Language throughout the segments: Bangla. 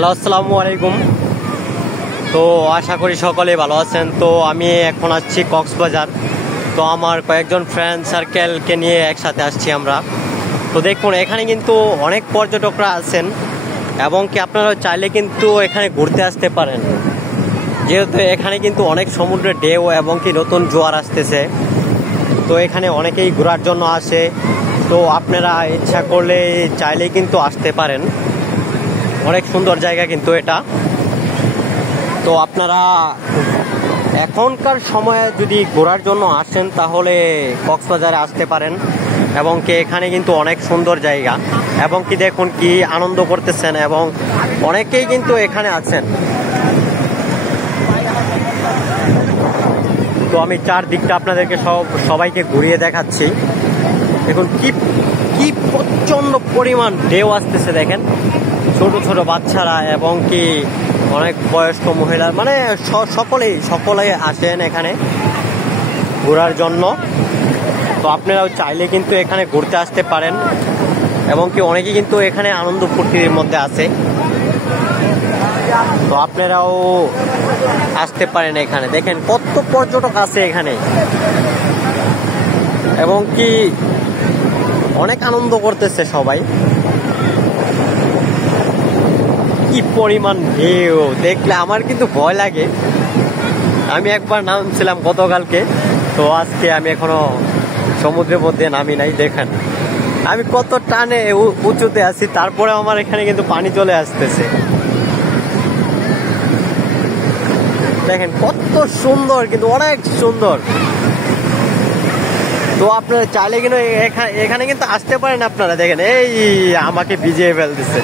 হ্যালো, আসসালামু আলাইকুম। তো আশা করি সকলে ভালো আছেন। তো আমি এখন আসছি কক্সবাজার। তো আমার কয়েকজন ফ্রেন্ড সার্কেলকে নিয়ে একসাথে আসছি আমরা। তো দেখুন, এখানে কিন্তু অনেক পর্যটকরা আছেন এবং কি আপনারা চাইলে কিন্তু এখানে ঘুরতে আসতে পারেন, যেহেতু এখানে কিন্তু অনেক সমুদ্রের ঢেউ এবং কি নতুন জোয়ার আসতেছে। তো এখানে অনেকেই ঘোরার জন্য আসে। তো আপনারা ইচ্ছা করলে চাইলেই কিন্তু আসতে পারেন। অনেক সুন্দর জায়গা কিন্তু এটা। তো আপনারা এখনকার সময়ে যদি ঘোরার জন্য আসেন তাহলে কক্সবাজারে আসতে পারেন এবং কি এখানে কিন্তু অনেক সুন্দর জায়গা এবং কি দেখুন কি আনন্দ করতেছেন এবং অনেকেই কিন্তু এখানে আছেন। তো আমি চারদিকটা আপনাদেরকে সবাইকে ঘুরিয়ে দেখাচ্ছি। দেখুন কি প্রচন্ড পরিমাণ ঢেউ আসতেছে। দেখেন ছোট ছোট বাচ্চারা এবং কি অনেক বয়স্ক মহিলা, মানে সকলেই আসেন এখানে ঘোরার জন্য। তো আপনারাও চাইলে কিন্তু এখানে ঘুরতে আসতে পারেন এবং কি অনেকেই কিন্তু এখানে আনন্দ ফুর্তির মধ্যে আছে। তো আপনারাও আসতে পারেন এখানে। দেখেন কত পর্যটক আছে এখানে এবং কি অনেক আনন্দ করতেছে সবাই। কি পরিমাণ ঢেউ দেখলে আমার কিন্তু ভয় লাগে। আমি একবার নামছিলাম গতকালকে, তো আজকে আমি এখনো সমুদ্রের মধ্যে নামি নাই। দেখেন আমি কত টানে উঁচুতে আছি, তারপরে আমার এখানে কিন্তু পানি চলে আসতেছে। দেখেন কত সুন্দর, কিন্তু অনেক সুন্দর। তো আপনারা চাইলে কিন্তু এখানে কিন্তু আসতে পারেন আপনারা। দেখেন এই আমাকে ভিজিয়ে ফেলতেছে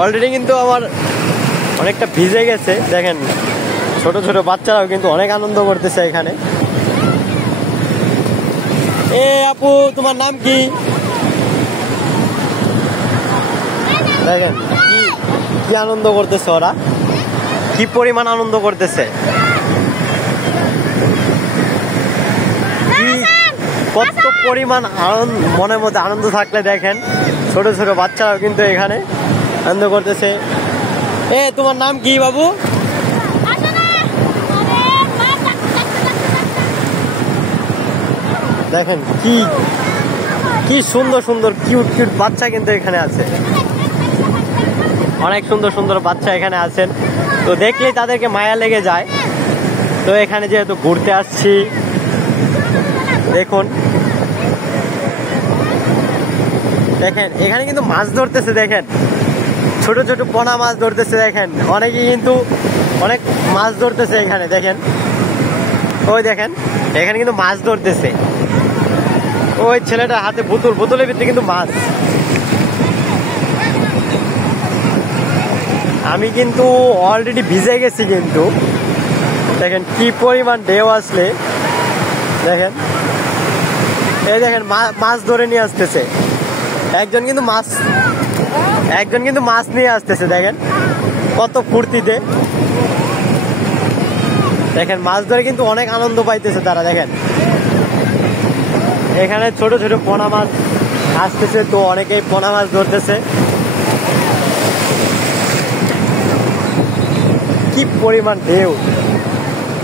অলরেডি, কিন্তু আমার অনেকটা ভিজে গেছে। দেখেন ছোট ছোট বাচ্চারাও কিন্তু অনেক আনন্দ করতেছে এখানে। এ আপু, তোমার নাম কি? দেখেন কি আনন্দ করতেছে ওরা, কি পরিমাণ আনন্দ করতেছে। কত পরিমাণ আনন্দ, মনের মধ্যে আনন্দ থাকলে দেখেন ছোট ছোট বাচ্চারাও কিন্তু এখানে আনন্দ করতেছে। এ তোমার নাম কি বাবু? দেখেন কি সুন্দর সুন্দর কিউট বাচ্চা কিন্তু এখানে আছে। অনেক সুন্দর সুন্দর বাচ্চা এখানে আছেন। তো দেখলেই তাদেরকে মায়া লেগে যায়। তো এখানে যেহেতু ঘুরতে আসছি, দেখুন দেখেন এখানে কিন্তু মাছ ধরতেছে। দেখেন ছোট ছোট পোনা মাছ ধরতেছে। দেখেন অনেকেই কিন্তু অনেক মাছ ধরতেছে এখানে। দেখেন ওই দেখেন এখানে কিন্তু মাছ ধরতেছে। ওই ছেলেটার হাতে বোতলের ভিতরে কিন্তু মাছ। আমি কিন্তু অলরেডি ভিজে গেছি কিন্তু। দেখেন কি পরিমাণ ঢেউ আসলে। দেখেন এই দেখেন মাছ ধরে নিয়ে আসতেছে একজন, কিন্তু মাছ নিয়ে আসতেছে। দেখেন কত ফুর্তিতে। দেখেন মাছ ধরে কিন্তু অনেক আনন্দ পাইতেছে তারা। দেখেন এখানে ছোট ছোট পোনা মাছ আসতেছে, তো অনেকেই পোনা মাছ ধরতেছে। কি পরিমাণ ঢেউ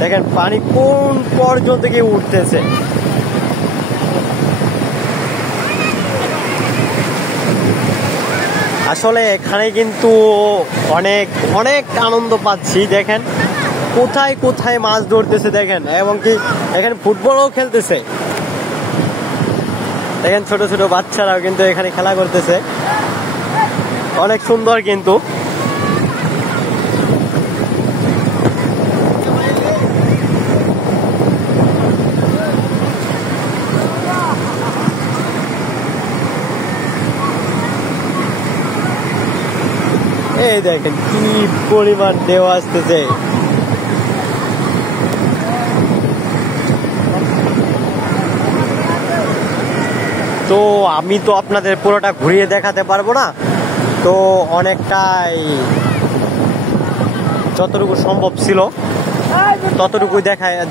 দেখেন, পানি কোন পর্যন্ত গিয়ে উঠতেছে। আসলে এখানে কিন্তু অনেক আনন্দ পাচ্ছি। দেখেন কোথায় কোথায় মাছ ধরতেছে। দেখেন এবং কি এখানে ফুটবলও খেলতেছে। দেখেন ছোট ছোট বাচ্চারাও কিন্তু এখানে খেলা করতেছে। অনেক সুন্দর কিন্তু। এই দেখেন কি পরিমাণ ঢেউ আসতেছে। তো আমি তো আপনাদের পুরোটা ঘুরিয়ে দেখাতে পারবো না, তো অনেকটাই যতটুকু সম্ভব ছিল ততটুকু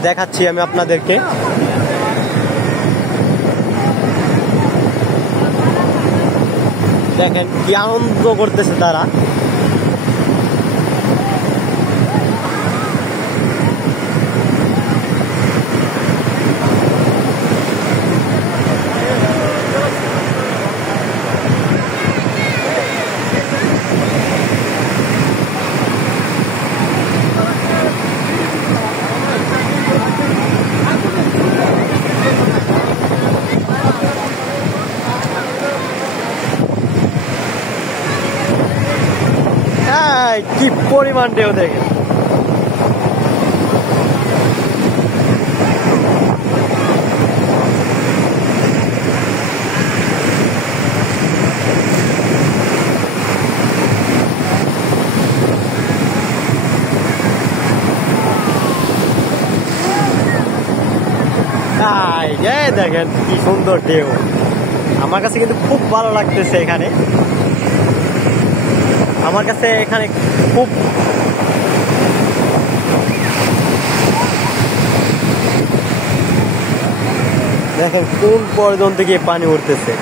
দেখাচ্ছি আমি আপনাদেরকে। দেখেন কি আনন্দ করতেছে তারা। কি পরিমাণ ঢেউ দেখেন। দেখেন কি সুন্দর ঢেউ। আমার কাছে কিন্তু খুব ভালো লাগতেছে এখানে। আমার কাছে এখানে খুব দেখেন কোন পর্যন্ত গিয়ে পানি উঠতেছে।